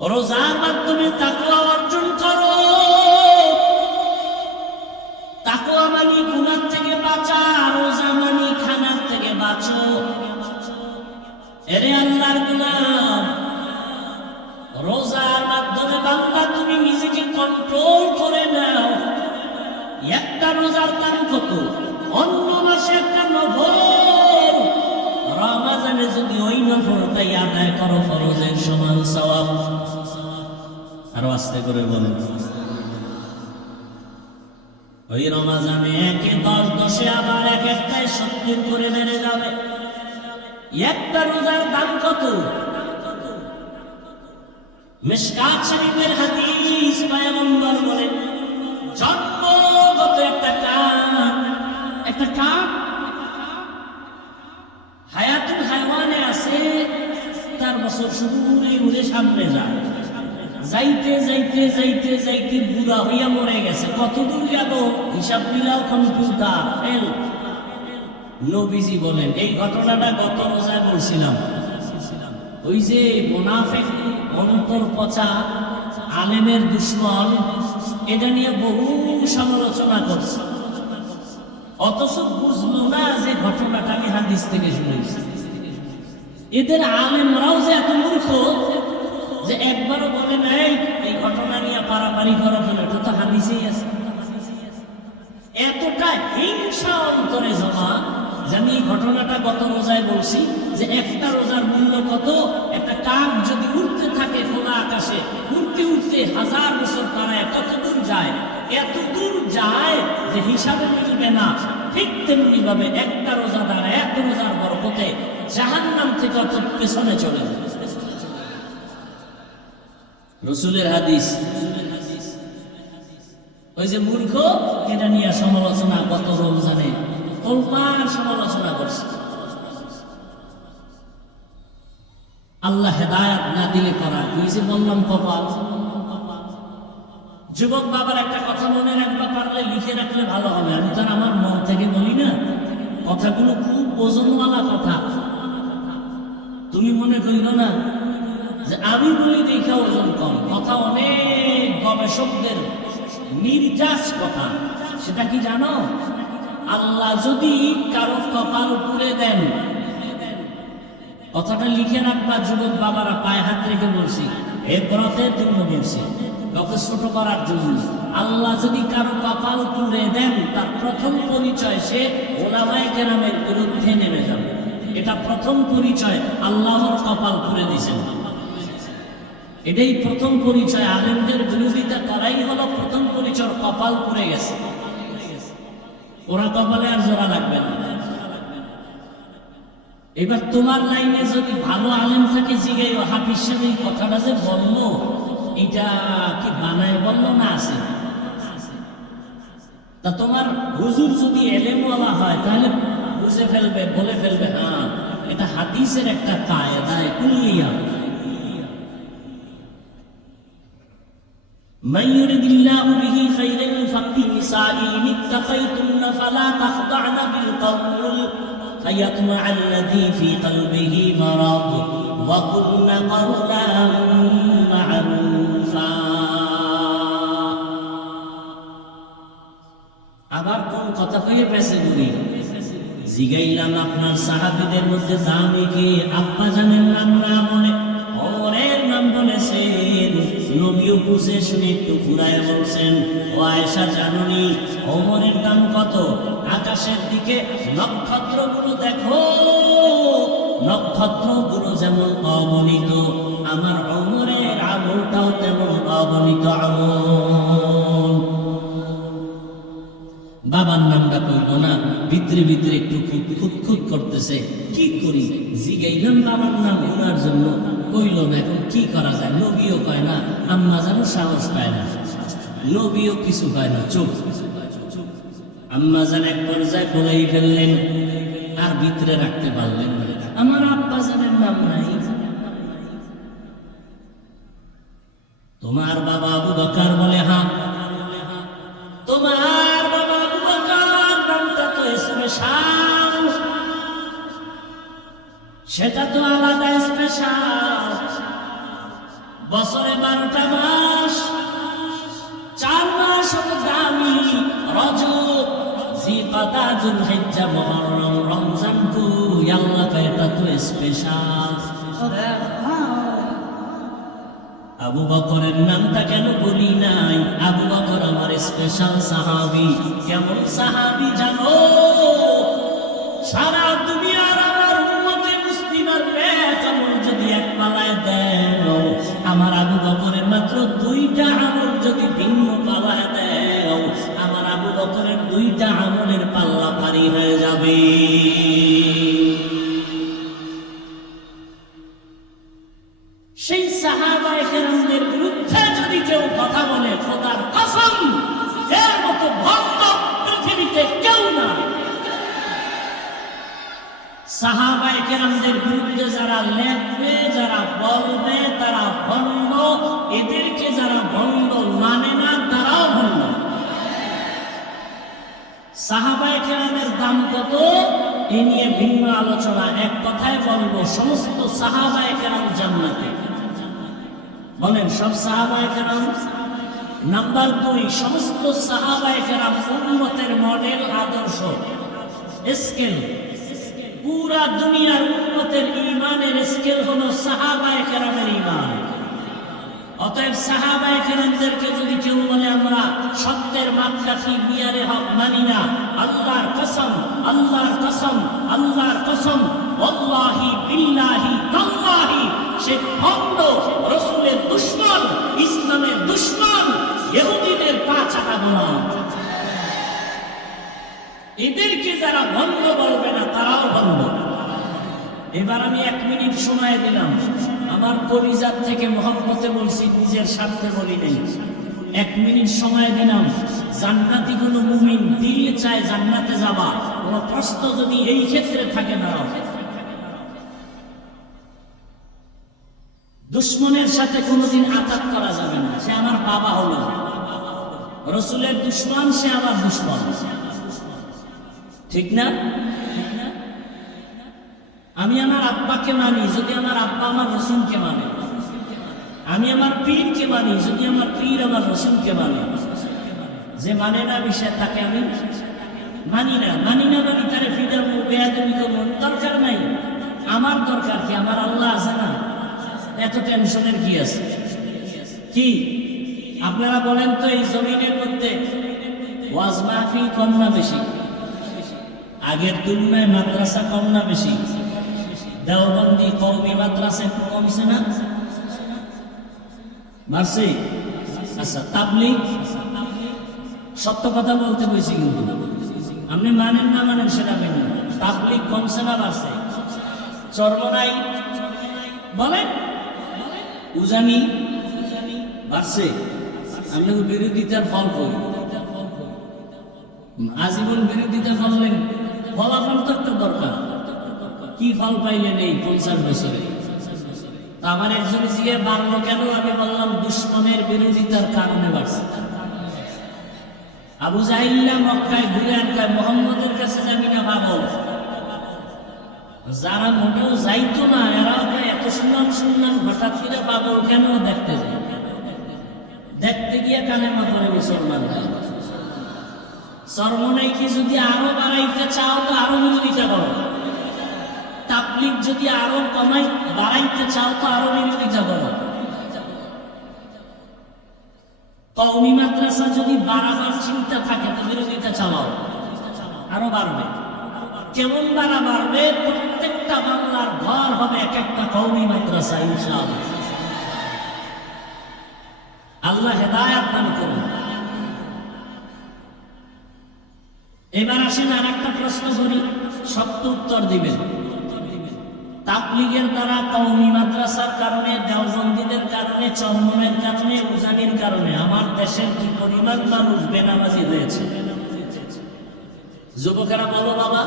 রোজার মাধ্যমে তাকওয়া অর্জন করো। তাকওয়া মানে গুনাহ থেকে বাঁচা, রোজা মানে খানার থেকে বাঁচো। এরে আল্লাহর গোলাম, রোজার মাধ্যমে বান্দা তুমি নিজেকে কন্ট্রোল করে নাও। একটা রোজার দাম কত? অন্য মাসে একটা নফল, রমজানে যদি ওই নফলটাই আদায় করো ফরজের সমান সওয়াব। আরো আস্তে করে বলেন। ওই রমজানে 10 আবার একটাই 70 করে বেড়ে যাবে। একটা রোজার দাম কত? মিশকাত শরীফের হাদিস, পয়গম্বর বলেন জন্মগত একটা কাক হায়াতুল হায়ওয়ানে আছে, তার বছর শুরু উড়ে সামনে যায়, যাইতে যাইতে যাইতে যাইতে বুড়া হইয়া মরে গেছে। কত দূর গেল হিসাব মিলাও, কম্পিউটার ফেল। নবীজি বলেন এই ঘটনাটা গত রোজায় বলছিলাম। ওই যে মুনাফিক, অন্তর পচা আলেমের দুশমন, এটা নিয়ে বহু সমালোচনা করছে, অথচ বুঝলো না যে ঘটনাটা আমি হাদিস থেকে শুনেছি। এদের আলেমরাও যে এত মূর্খ যে একবারও বলে নাই এই ঘটনা নিয়ে পারাপারি করা হলো, এটা তো হাদিসেই আছে। এতটা হিংসা অন্তরে জমা যে আমি এই ঘটনাটা গত রোজায় বলছি যে একটা রোজার মূল্য কত। একটা কাক যদি উঠতে থাকে খোলা আকাশে, উঠতে উঠতে 1000 বছর দাঁড়ায়, কত দূর যায়? এত দূর যায় যে হিসাবে মিলবে না। ঠিক তেমনি ভাবে একটা রোজা দাঁড়ায়, এক রোজার বরকতে জাহান্নাম থেকে অত পেছনে চলে যায়। রাসূলের হাদিস। ওই যে মূর্খ, এটা নিয়ে সমালোচনা গত রমজানে তোলপাড় সমালোচনা করছে। আল্লাহ হেদায়েত না দিলে করার কি যে বললাম কপাল। যুবক বাবার একটা কথা মনে রাখবা, পারলে লিখে রাখলে ভালো হবে। আমি তো আমার মন থেকে বলি না, কথাগুলো খুব ওজনওয়ালা কথা। তুমি মনে করিও না যে আমি বলি দেখা ওজন কম। কথা অনেক গবেষকদের নির্যাস কথা। সেটা কি জানো? আল্লাহ যদি কারো কপাল পুড়ে দেন, কথাটা লিখে রাখবা যুবক বাবারা, পায়ে হাত রেখে বলছি, এ ব্রতের জন্য বলছি, কাউকে ছোট করার জন্য। আল্লাহ যদি কারো কপাল পুড়ে দেন, তার প্রথম পরিচয় সে ওলামায়ে কেরামের বিরুদ্ধে নেমে যাবে। এটা প্রথম পরিচয়, আল্লাহর কপাল পুড়ে দিয়েছেন। এটাই প্রথম পরিচয়। আলেমদের বিরোধিতা করাই হলো প্রথম পরিচয়, কপাল পুড়ে গেছে। ওরা কপালে আর জোড়া লাগবে না। এবার তোমার লাইনে যদি ভালো আলেম থাকে, জিগাই হাফিজ সাহেব এই কথাটা যে বললো, এটা কি বানায় বললো না আছে? তা তোমার হুজুর যদি এলেমওয়ালা হয়, তাহলে বুঝে ফেলবে, বলে ফেলবে, হ্যাঁ এটা হাদিসের একটা কায়দায় কুলিয়া। من يرد الله به خيرا يفقهه في الدين اتقيتن فلا تخضعن بالقول فيطمع الذي في قلبه مرض وقلن قولا معروفا। আবার কোন কথা কয়ে পেছে বলি, জিগাইলাম আপনার সাহাবীদের মধ্যে দামি কে? আব্বা জানের নাম না বলে ওমরের নাম বলেছেন। নবীও বুঝে শুনে একটু ঘুরায় বলছেন, ও আয়েশা জানুনি ওমরের দাম কত? আকাশের দিকে নক্ষত্রগুলো দেখো, নক্ষত্রগুলো যেমন অগণিত, আমার ওমরের আমলটাও তেমন অগণিত আমল। বাবার নামটা কইল না, ভিতরে ভিতরে একটু খুঁতখুত করতেছে। কি করি? জিগাইলাম বাবার নাম ওনার জন্য, কইল না। এখন কি করা যায়? নবীও কয় না, আম্মা জানো সাহস পায় না, নবীও কিছু পায় না, চুপ। আম্মা জান এক পর্যায়ে বলেই ফেললেন, আর ভিতরে রাখতে পারলেন না। আমার আব্বা জানের নাম নাই। তোমার বাবা আবু বকর বলে, হ্যাঁ তোমার বাবা আবু বকর নামটা তো স্পেশাল, সেটা তো আলাদা স্পেশাল। বছরে 12টা মাস, 4 মাস হলো দামি, রজব, জিলকাদা, যুলহিজ্জা, মুহররম, রমজান 2। আল্লাহ কয় এটা তো স্পেশাল। আবু বকরের নামটা কেন বলি নাই? আবু বকর আমার স্পেশাল সাহাবী। কেমন সাহাবী জানো? সারা দুনিয়ার আমার উম্মতে মুসলিমার নেক আমল যদি এক পালায় দেন, আমার আবু বকরের মাত্র 2টা আমল যদি ভিন্ন পালায় দেও, আমার আবু বকরের 2টা আমলের পাল্লা ভারী হয়ে যাবে। সেই সাহাবায়ে কেরামদের বিরুদ্ধে যদি কেউ কথা বলে, খোদার কসম এর মতো ভণ্ড পৃথিবীতে কেউ না। সাহাবায়ে কেরামদের বিরুদ্ধে যারা লেখবে, যারা বলবে, তারা ভণ্ড। এদেরকে যারা ভণ্ড মানে না, তারাও ভণ্ড। সাহাবায়ে কেরামের দাম কত এ নিয়ে ভিন্ন আলোচনা। এক কথায় বলবো, সমস্ত সাহাবায়ে কেরাম জান্নাতে। বলেন সব সাহাবায়ে কেরাম? নাম্বার 2, সমস্ত সাহাবায়ে কেরাম উম্মতের মডেল, আদর্শ, স্কেল। পুরা দুনিয়ার উম্মতের ঈমানের স্কেল হলো সাহাবায়ে কেরামের ঈমান। অতএব সাহাবায়ে কেরামদেরকে যদি কেউ বলে আমরা সত্যের মাপকাঠি, মিয়ারে হক মানি না, আল্লাহর কসম, আল্লাহর কসম, আল্লাহর কসম, ওয়াল্লাহি বিল্লাহি তাল্লাহি, সে ভণ্ড, রাসূলের দুশমন, ইসলামের দুশমন, ইহুদিদের পা চাটা গোলাম। এদেরকে যারা ভণ্ড বলবে না, তারাও ভণ্ড। এবার আমি 1 মিনিট সময় দিলাম, আমার কলিজার থেকে মহব্বতে বলছি, নিজের স্বার্থে বলি নাই। 1 মিনিট সময় দিলাম। জান্নাতি কোন মুমিন দিল চায় জান্নাতে যাবা, কোন প্রশ্ন যদি এই ক্ষেত্রে থাকে না। দুশমনের সাথে কোনোদিন আঘাত করা যাবে না। সে আমার বাবা হলো, রাসূলের দুশমন, সে আমার দুশমন, ঠিক না? আমি আমার আব্বাকে মানি যদি আমার আব্বা আমার রাসূলকে মানে। আমি আমার পীরকে মানি যদি আমার পীর আমার রাসূলকে মানে। যে মানে না বিষয় তাকে আমি মানি না। মানি তারে ফিডার বেয়াদবি করবো, দরকার নাই। আমার দরকার কি? আমার আল্লাহ আছে না, এত টেনশনের কি আছে? কি আপনারা বলেন তো, এই জমিনের মধ্যে ওয়াজ মাহফিল কম না বেশি? আগের তুলনায় মাদ্রাসা কম না বেশি? দেওবন্দি কওমি মাদ্রাসা কমছে না, বাড়ছে? আচ্ছা, তাবলীগ, সত্য কথা বলতে বলছি কিন্তু আপনি মানেন না মানেন সেটা মেনে। তাবলীগ কমছে না বাড়ছে? চরমনাই বলেন, উজানি বাড়ছে? আপনি বিরোধিতার ফল কই? আজীবন বিরোধিতা করলেন, ফলাফল তো একটা দরকার। কি ফল পাইলেন এই 50 বছরে? আমার একজন জিজ্ঞে বাড়লো কেন? আমি বললাম দুশমনের বিরোধিতার কারণে বাড়ছে। আবু জাহিল্লা মক্কায় ঘুরে আনকায় মুহাম্মদের কাছে যাবি না পাগল। যারা মোটেও যাইতো না, এরা এত শুনলাম হঠাৎ করে পাগল কেন দেখতে যায়? দেখতে গিয়ে কালেমা করে মুসলমান। চরমনাইকে যদি আরো বাড়াইতে চাও তো আরো বিরোধিতা করো। তাবলীগ যদি আরো বাড়াইতে চাও তো আরো বিরোধিতা করো। কওমি মাদ্রাসা যদি বাড়াবার চিন্তা থাকে তো বিরোধিতা চালাও, আরো বাড়বে। কেমন বাড়বে? প্রত্যেকটা বাংলার ঘর হবে এক একটা কওমি মাদ্রাসা ইনশাআল্লাহ। আল্লাহ হেদায়েত দান করুন। এবার আসেন আর একটা প্রশ্ন করি, সত্য উত্তর দিবেন। তাবলীগের দ্বারা, কওমি মাদ্রাসার কারণে, দেওবন্দীদের কারণে, চরমনের কারণে, উজানির কারণে আমার দেশের কি পরিমাণ মানুষ বেনামাজি হয়েছে? যুবকেরা বলো, বাবা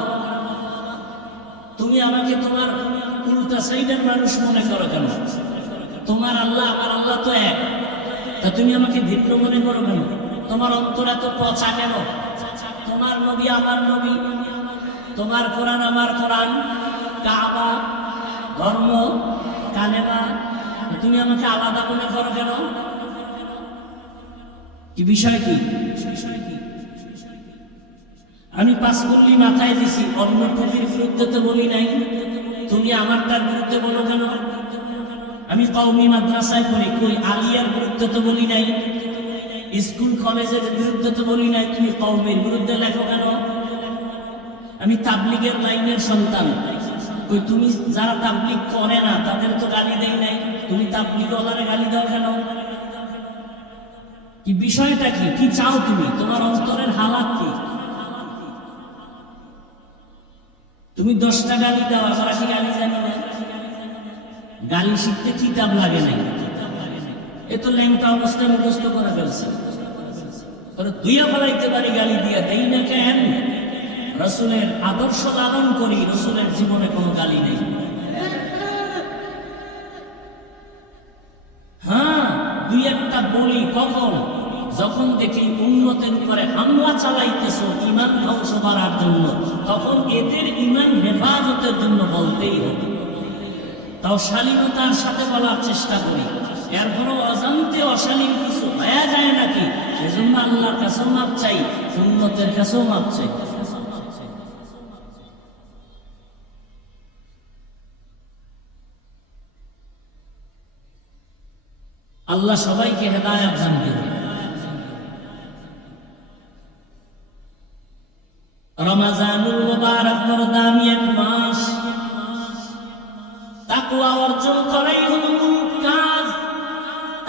তুমি আমাকে তোমার উল্টা সাইডের মানুষ মনে করো কেন? তোমার আল্লাহ আমার আল্লাহ তো এক, তা তুমি আমাকে ভিন্ন মনে করো কেন? তোমার অন্তর এত পচা কেন? তোমার নবী আমার নবী, তোমার কোরআন আমার কোরআন, কাবা, ধর্ম, কালেমা, তুমি আমাকে আলাদা মনে করো কেন? কি বিষয় কি? আমি পাঁচকুল্লি মাথায় দিছি, অন্য টুপির বিরুদ্ধে তো বলি নাই, তুমি আমারটার বিরুদ্ধে বলো কেন? আমি কওমি মাদ্রাসায় পড়ি, কই আলিয়ার বিরুদ্ধে তো বলি নাই, স্কুল কলেজের বিরুদ্ধে তো বলি নাই, তুমি কওমির বিরুদ্ধে লেখো কেন? আমি তাবলিগের লাইনের সন্তান, কই তুমি যারা তাবলিগ করে না তাদের তো গালি দেই নাই, তুমি তাবলিগওয়ালারে গালি দাও কেন? কি বিষয়টা কি? কি চাও তুমি? তোমার অন্তরের হালাত কি? তুমি 10টা গালি দাও, আমরা কি গালি জানি না? গালি শিখতে কিতাব লাগে নাই, এ তো ল্যাংটা অবস্থায় মুখস্থ করে ফেলছে, দুইয়া ফেলাইতে পারি, গালি দিয়া দেই না কেন? রসুলের আদর্শ লালন করি, রসুলের জীবনে কোনো গালি নেই। হ্যাঁ, দুই একটা বলি কখন? যখন দেখি উন্নতের উপরে হামলা চালাইতেছো ইমান ধ্বংস করার জন্য, তখন এদের ইমান হেফাজতের জন্য বলতেই হবে। তাও শালীনতার সাথে বলার চেষ্টা করি, এরপরও অজান্তে অশালীন কিছু হয়ে যায় নাকি, সেজন্য আল্লাহর কাছেও মাপ চাই, উন্নতের কাছেও মাপ চাই। আল্লাহ সবাইকে হেদায়েত দান করুন। রমজানুল মুবারক বড় দামি এক মাস, তাকওয়া অর্জন করাই হলো মূল কাজ।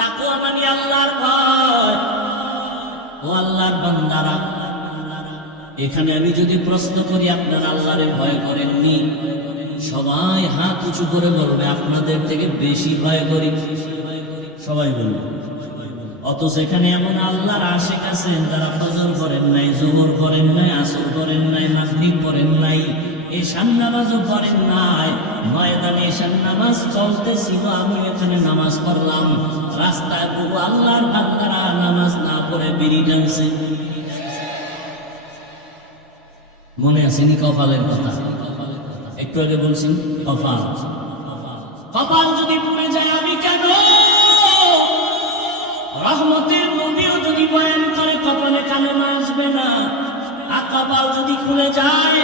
তাকওয়া মানে আল্লাহর ভয়। ও আল্লাহর বান্দারা, এখানে আমি যদি প্রশ্ন করি আপনারা আল্লাহরে ভয় করেননি, সবাই হাত উঁচু করে বলবে আপনাদের থেকে বেশি ভয় করি, সবাই বলবে। অথচ এখানে এমন আল্লাহর আশিক আছেন যারা ফজর করেন নাই, যোহর করেন নাই, আসর করেন নাই, মাগরিব করেন নাই, এশার নামাজও করেন নাই। ময়দানে এশার নামাজ চলতেছিল, আমি এখানে নামাজ পড়লাম, রাস্তায় বহু আল্লাহর বান্দারা নামাজ না পড়ে বিড়ি টানছে। মনে আসেনি কপালের কথা? একটু আগে বলছি কপাল, কপাল যদি পুড়ে যায় আমি কেন? রহমতের নবীও যদি বয়ান করে কপালে কালেমা আসবে না। আর কপাল যদি খুলে যায়,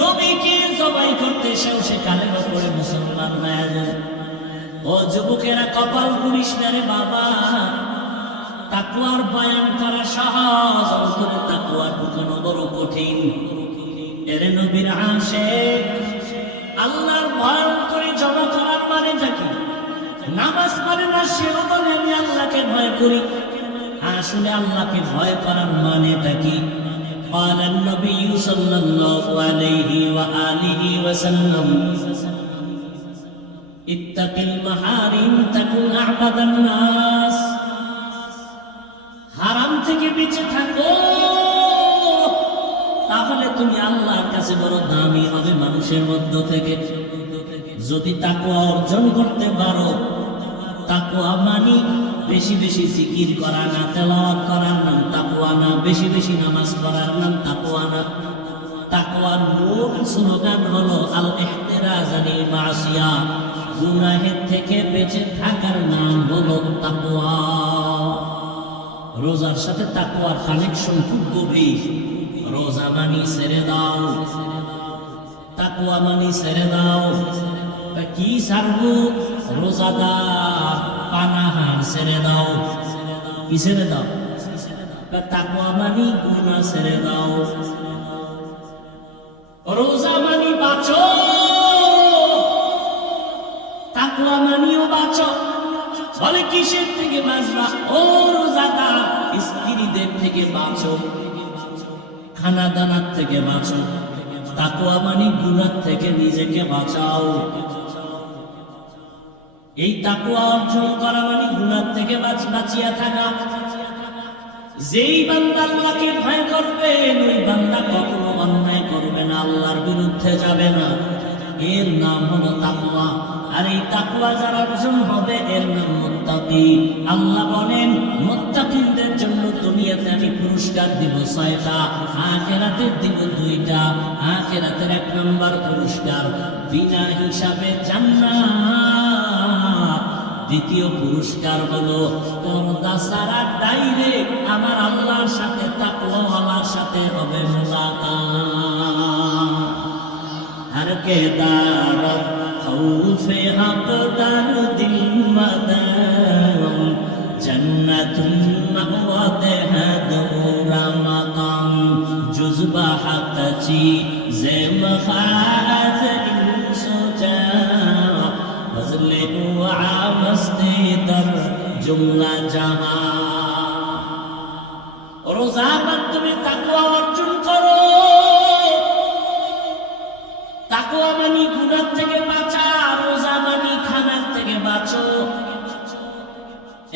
নবীকে জবাই করতে এসেও সে কালেমা পড়ে মুসলমান হয়ে যায়। ও যুবকেরা, কপাল পুড়িস না রে বাবা। তাকওয়ার বয়ান করা সহজ, অন্তরে তাকওয়া ঢুকানো বড় কঠিন। এর নবীর আশিক, আল্লাহর ভয় করে জমা করার মানে কি? নামাজ পড়ে না সেও বলে আমি আল্লাহকে ভয় করি। আসলে আল্লাহকে ভয় করার মানেটা কি? قال النبي صلى الله عليه وآله وسلم اتق المحارم تكن أعبد الناس। হারাম থেকে বেঁচে থাকো, তাহলে তুমি আল্লাহর কাছে বড় দামি হবে মানুষের মধ্য থেকে। যদি তাকওয়া অর্জন করতে পারো, তাকওয়া মানে বেশি বেশি জিকির করার না, তেলাওয়াত করার নাম তাকওয়া না, বেশি বেশি নামাজ পড়ার নাম তাকওয়া না। তাকওয়ার মূল স্লোগান হলো আল ইহতিরাজ আনিল মাসিয়া, গুনাহের থেকে বেঁচে থাকার নাম হলো তাকওয়া। রোজার সাথে তাকওয়ার কানেকশন খুব গভীর। রোজা মানি ছেড়ে দাও, তাকওয়া মানি ছেড়ে দাও। কি ছাড়বো? রোজাদার পানাহার ছেড়ে দাও। কি ছেড়ে দাও? তাকওয়া মানি গুনাহ ছেড়ে দাও। রোজা মানি বাঁচো, তাকওয়া মানিও বাঁচো। বলে কিসের থেকে বাঁচবা? ও রোজাদার, স্ত্রীদের থেকে বাঁচো, খানা দানার থেকে বাঁচো। তাকওয়া মানি গুনাহ থেকে নিজেকে বাঁচাও। এই তাকওয়া অর্জন করা মানে গুনাহ থেকে বাঁচিয়া থাকা। যেই বান্দা আল্লাহকে ভয় করবে, ওই বান্দা কখনো অন্যায় করবে না, আল্লাহর বিরুদ্ধে যাবে না। এর নাম হলো তাকওয়া। আর এই তাকওয়া যারা অর্জন হবে, এর নাম মুত্তাকি। আল্লাহ বলেন, মুত্তাকিদের জন্য দুনিয়াতে আমি পুরস্কার দিব 6টা, আখিরাতে দিব 2টা। আখিরাতের 1 নম্বর পুরস্কার বিনা হিসাবে জান্নাত, দ্বিতীয় পুরস্কার হলো পর্দা ছাড়া ডাইরেক্ট আমার আল্লাহর সাথে তাকওয়াওয়ালার সাথে হবে মুলাকাত। হর কে দারত খৌফে হাকদার দিল মাদাম জন্নাতুল মাওয়াতে হাদুরা মাকাম জুজবা হাকচি জেম খাজ ইনসুজা ফজলে ওয়া মস্তি দর জুমলা জাহান। রোজার মাধ্যমে তাকওয়া অর্জন করো। তাকওয়া মানে গুনাহ থেকে বাঁচা, রোজা মানে খানার থেকে বাঁচো।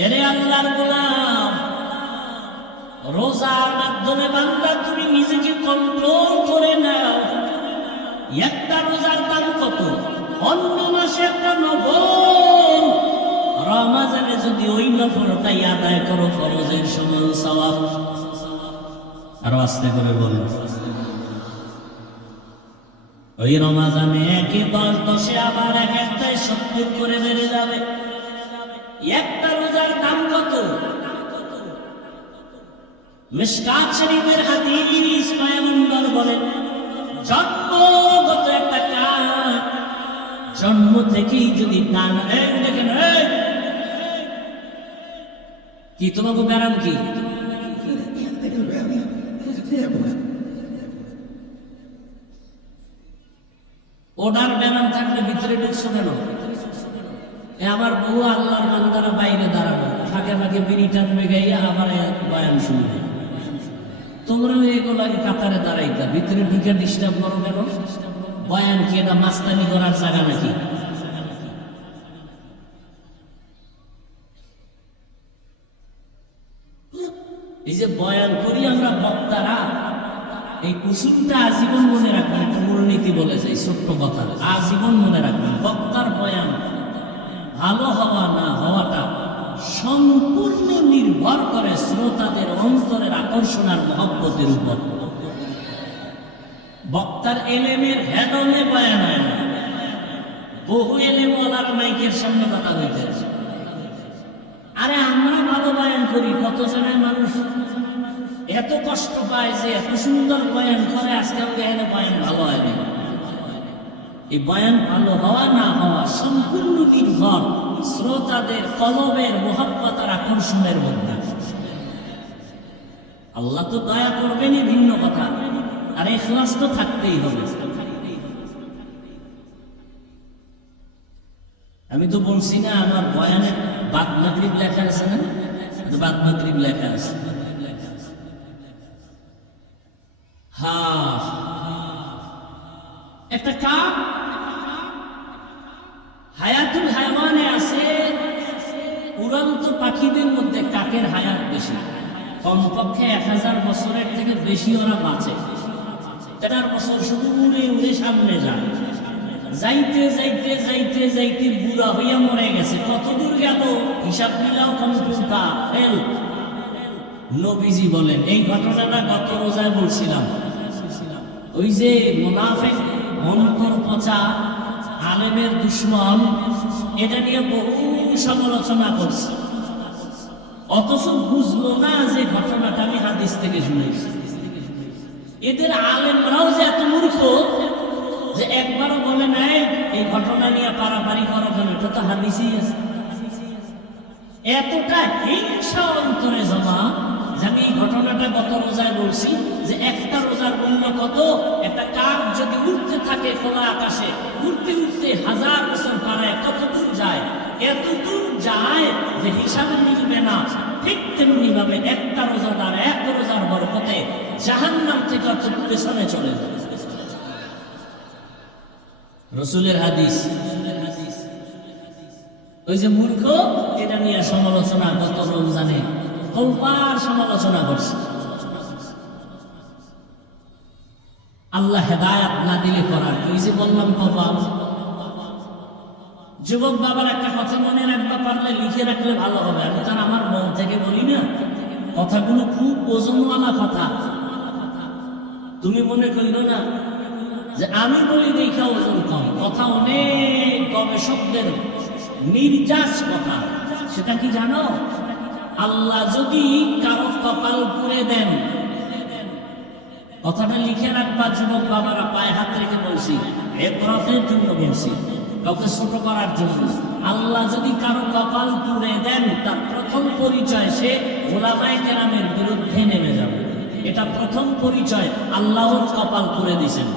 এরে আল্লাহর গোলাম, রোজার মাধ্যমে বান্দা তুমি নিজেকে কন্ট্রোল করে নাও। একটা রোজার দাম কত? অন্য মাসে একটা নফল, রমজানে যদি ওই নফলটাই আদায় করো ফরজের সমান সওয়াব। আরো আস্তে করে বলুন। ওই রমজানে একে 10 আবার এক একটাই 70 করে বেড়ে যাবে। একটা রোজার দাম কত? মিশকাত শরীফের হাদিস পয়গম্বর বলেন, জন্মগত একটা কান, জন্ম থেকেই যদি কান, এই দেখেন, কি তোমাকে ব্যারাম কি? ওনার ব্যারাম থাকলে ভিতরে ঢুকছো কেন? আমার বউ আল্লাহর বান্দারা বাইরে দাঁড়ানো, ফাঁকে ফাঁকে বিড়ি টানবে গাইয়া আবার বয়ান শুনবে। তোমরা এগুলো আগে কাতারে দাঁড়াইতা, ভিতরে ঢুকে ডিস্টার্ব করো কেন? বয়ান কি এটা মাস্তানি করার জায়গা নাকি? এই যে বয়ান করি আমরা বক্তারা, এই উসুলটা আজীবন মনে রাখবেন। একটা মূলনীতি বলে যায়, ছোট্ট কথা, আজীবন মনে রাখবেন। বক্তার বয়ান ভালো হওয়া না হওয়াটা সম্পূর্ণ নির্ভর করে শ্রোতাদের অন্তরের আকর্ষণ আর মহব্বতের উপর। বক্তার এলেমের হেডলে বয়ান হয় না। বহু এলেম ওয়ালার মাইকের সামনে কথা বলতে, আরে আমরা ভালো বয়ান করি, কত জনের মানুষ এত কষ্ট পায় যে এত সুন্দর বয়ান করে, আজকে এখানে বয়ান ভালো হয় না। এই বয়ান ভালো হওয়া না হওয়া সম্পূর্ণ নির্ভর শ্রোতাদের কলবের মহব্বত আর আকর্ষণের মধ্যে। আল্লাহ তো দয়া করবেনই, ভিন্ন কথা, আর ইখলাস তো থাকতেই হবে। আমি তো বলছি না আমার বয়ানে বাদ মাগরিব লেখা আছে না? বাদ মাগরিব লেখা আছে। হ্যাঁ, একটা কাক হায়াতুল হায়াওয়ানে আছে, উড়ন্ত পাখিদের মধ্যে কাকের হায়াত বেশি। কমপক্ষে 1000 বছরের থেকে বেশি ওরা বাঁচে। 13 বছর শুধু উড়ে উড়ে সামনে যায়, যাইতে যাইতে যাইতে যাইতে বুড়া হইয়া মরে গেছে। কত দূর গেল হিসাব মিলাও কম্পিউটার ফেল। নবীজি বলেন, এই ঘটনাটা গত রোজায় বলছিলাম। ওই যে মুনাফিক, অন্তর পচা, আলেমের দুশ্মন, এটা নিয়ে বহু সমালোচনা করছে, অথচ বুঝলো না যে ঘটনাটা আমি হাদিস থেকে শুনেছি। এদের আলেমরাও যে এত মূর্খ যে একবারও বলে নাই এই ঘটনা নিয়ে পারাপারি করো কেন, এটা তো হাদিসই আছে। এতটা হিংসা অন্তরে জমা যে আমি এই ঘটনাটা গত রোজায় বলছি যে একটা রোজার মূল্য কত। একটা কাক যদি উঠতে থাকে খোলা আকাশে, উঠতে উঠতে 1000 বছর পাড়ায় কত দূর যায়, এত দূর যায় যে হিসাব মিলবে না। ঠিক তেমনি ভাবে একটা রোজাদার এক রোজার বরকতে জাহান্নাম থেকে পেছনে চলে যায়। রসুলের হাদিস। ওই যে মূর্খ, এটা নিয়ে সমালোচনা গত রমজানে কলবার সমালোচনা করছে। আল্লাহ হেদায়াত না দিলে করার, ওই যে বললাম কপাল। যুবক বাবার একটা কথা মনে রাখবা, পারলে লিখে রাখলে ভালো হবে। আমি তার আমার মন থেকে বলি না, কথাগুলো খুব ওজনওয়ালা কথা। তুমি মনে করিল না যে আমি বলি দেখা ওজন কম, কথা অনেক গবেষকদের নির্যাস কথা। সেটা কি জানো? আল্লাহ যদি কারো কপাল পুড়ে দেন, কথাটা লিখে রাখবা যুবক বাবারা, পায়ে হাত রেখে বলছি, এতরাফের জন্য বলছি, কাউকে ছোট করার জন্য। আল্লাহ যদি কারো কপাল পুড়ে দেন, তার প্রথম পরিচয় সে ওলামায়ে কেরামের বিরুদ্ধে নেমে যাবে। এটা প্রথম পরিচয়, আল্লাহর কপাল পুড়ে দিয়েছেন।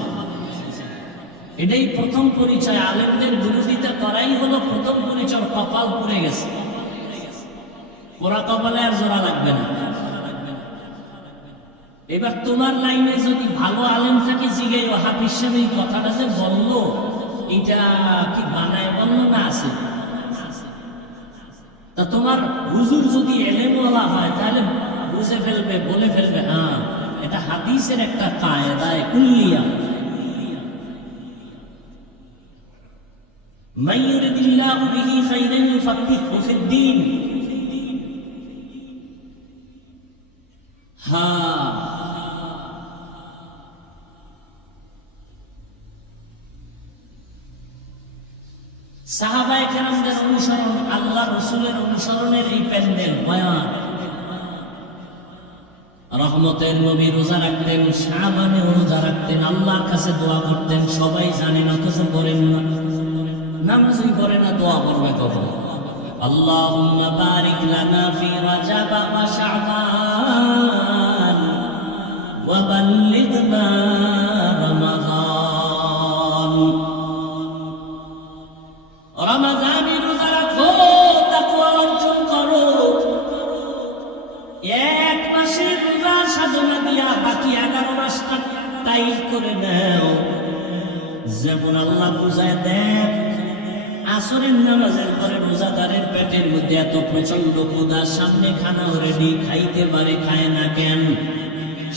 এটাই প্রথম পরিচয়, আলেমদের বিরোধিতা করাই হলো প্রথম পরিচয়, কপাল পুড়ে গেছে। ওরা কপালে আর জোড়া লাগবে না। এবার তোমার লাইনে যদি ভালো আলেম থাকে, জিগাই হাফিজ সাহেব এই কথাটা যে বললো, এটা কি বানায় বললো না আছে? তা তোমার হুজুর যদি এলেমওয়ালা হয়, তাহলে বুঝে ফেলবে, বলে ফেলবে, হ্যাঁ এটা হাদিসের একটা কায়দায় কুল্লিয়া। মান ইউরিদিল্লাহু বিহি খাইরান ইউফাক্কিহু ফিদ্দীন। হ্যাঁ, সাহাবায়ে কেরামদের অনুসরণ, আল্লাহ রসুলের অনুসরণের এই প্যান্ডেল বয়ান। রহমতের নবী রোজা রাখতেন, শাবানে রোজা রাখতেন, আল্লাহর কাছে দোয়া করতেন। সবাই জানেন, অথচ করেন না, নামাজই করে না, দোয়া করবে কখন? আল্লাহুম্মা বারিক লানা ফি রাজাব ওয়া শাবান ওয়া বাল্লিগনা রমাদান। রমজানে রোজা রাখো, তাকওয়া অর্জন করো। এক মাসের রোজা সাধনা দিয়া বাকি 11 মাসটা টাইট করে নাও। যেমন আল্লাহ বুঝায় দেন, আসরের নামাজের পরে রোজাদারের পেটের মধ্যে এত প্রচন্ড ক্ষুধা, সামনে খানা রেডি, খাইতে পারে, খায় না কেন?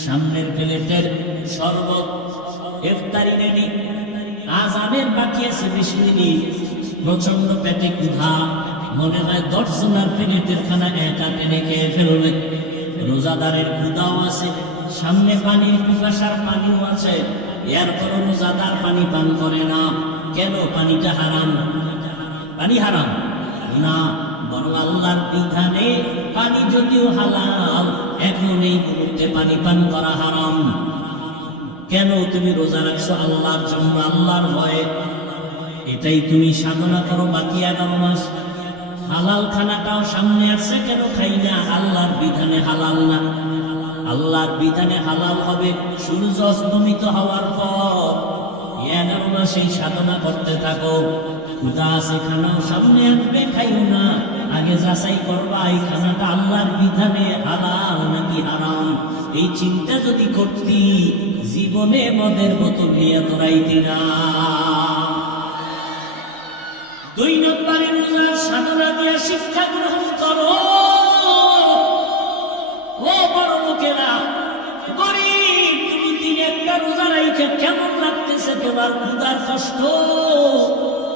সামনের প্লেটের শরবত, ইফতারি রেডি, আযানের বাকি আছে 20 মিনিট, প্রচন্ড পেটে ক্ষুধা, মনে হয় 10 জনের প্লেটের খানা একা টেনে খেয়ে ফেলবে। রোজাদারের ক্ষুধাও আছে, সামনে পানির পিপাসার পানিও আছে, এরপরও রোজাদার পানি পান করে না। কেন? পানিটা হারাম। পানি হারাম না, বরং আল্লাহর বিধানে পানি যদিও হালাল, এখন এই মুহূর্তে পানি পান করা হারাম। কেন? তুমি রোজা রাখছো আল্লাহর জন্য, আল্লাহর ভয়ে, এটাই তুমি সাধনা করো বাকি 11 মাস। হালাল খানাটাও সামনে আসছে, কেন খাই না? আল্লাহর বিধানে হালাল না। আল্লাহর বিধানে হালাল হবে সূর্য অস্তমিত হওয়ার পর। 11 মাস এই সাধনা করতে থাকো। ক্ষুধা আছে, খানাও সামনে আসবে, খাইও না, আগে যাচাই করবা এই খানাটা আল্লাহর বিধানে হালাল নাকি হারাম। এই চিন্তা যদি করতি, জীবনে মদের বোতল নিয়ে তোরাইতি না। 2 নম্বরে রোজার সাধনা দিয়ে শিক্ষা গ্রহণ করো। ও বড় লোকেরা, গরিব, তুমি দিনে একটা রোজা রাইখে কেমন লাগতেছে তোমার ক্ষুধার কষ্ট?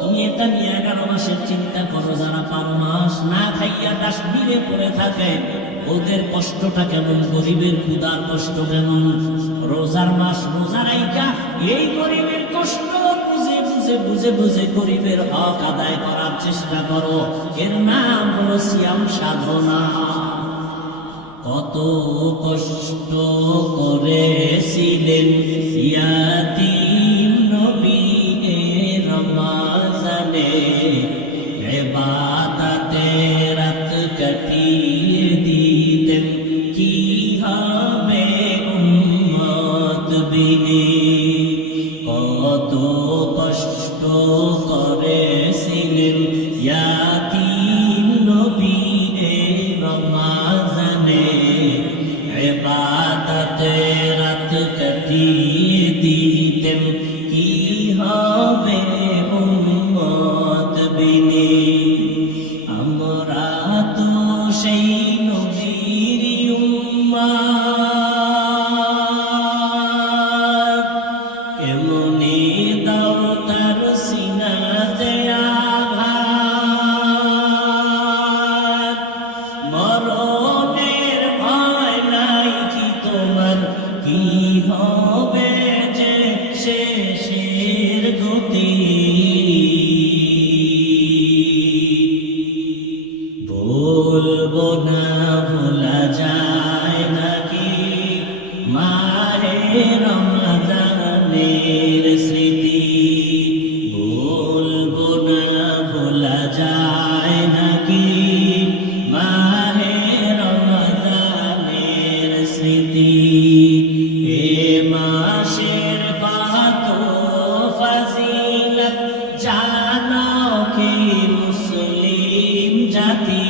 তুমি এটা নিয়ে 11 মাসের চিন্তা করো। যারা 5 মাস না খাইয়া ডাস্টবিনে পড়ে থাকে, ওদের কষ্টটা কেমন, গরিবের ক্ষুধার কষ্ট কেমন? রোজার মাস রোজা রাইখা এই গরিবের কষ্ট বুঝে বুঝে বুঝে বুঝে গরিবের হক আদায় করার চেষ্টা করো। এর নাম হলো সিয়াম সাধনা। কত কষ্ট করেছিলেন ইয়াতীম নবী রমজানে, ইবাদতে রাত কাটিয়ে দিতেন, কি হবে উম্মত বিনে। কত কষ্ট করেছিলেন ইয়াতীম নবী রমজানে, ইবাদতে রাত কাটিয়ে দিতেন, কি হবে উম্মত বিনে। আমরা তো সেই বলবো না ভোলা যায় নাকি মাহে রমজানের স্মৃতি, বলবো না ভোলা যায় নাকি মাহে রমজানের স্মৃতি। এ মাসের কত ফজিলত জানো কি মুসলিম জাতি,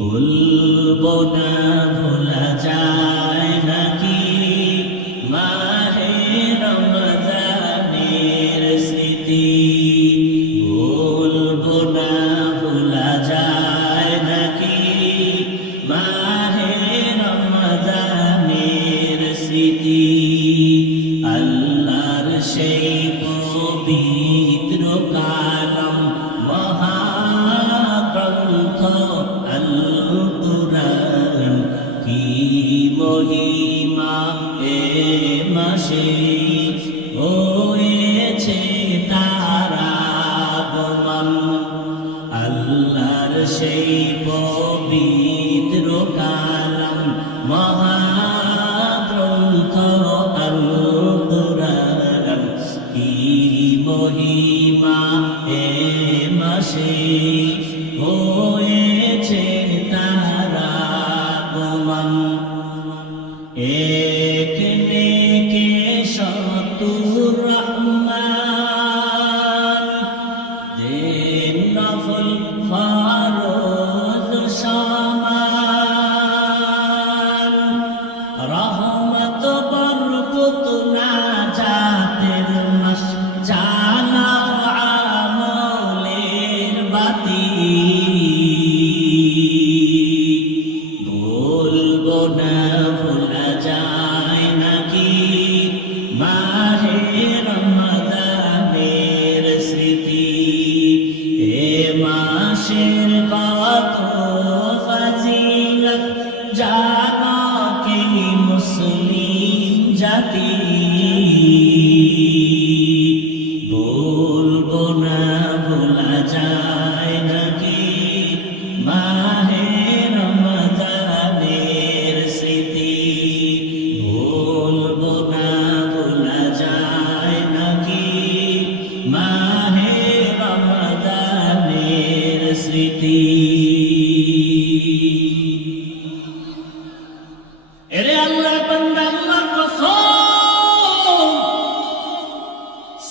বলবো না ভোলা যায় নাকি মাহে রমজানের স্মৃতি, বলবো না ভোলা যায় নাকি মাহে রমজানের স্মৃতি। আল্লাহর সেই পবিত্র কালাম মহাগ্রন্থ আল কুরআন, কি মহিমা এ মাসে হয়েছে তার আগমন। আল্লাহর সেই পবিত্র কালাম মহাগ্রন্থ আল কুরআন, কি মহিমা এ মাসে হয়েছে তার আগমন। এক নেকে শতুর রহমান, দেন নফল ফরজ সমান, রহমত বরকত নাজাতের মাস জানাও আমলের বাতি, বলবো না ভোলা যায় নাকি মাহে রমজানের স্মৃতি। এ মাসের কত ফজিলত জানো কি মুসলিম জাতি, বলবো না ভোলা যায় নাকি মাহে রমজানের স্মৃতি, বলবো না ভোলা যায় নাকি মাহে রমজানের স্মৃতি। এরে আল্লাহ বান্দা, আল্লাহর কসম,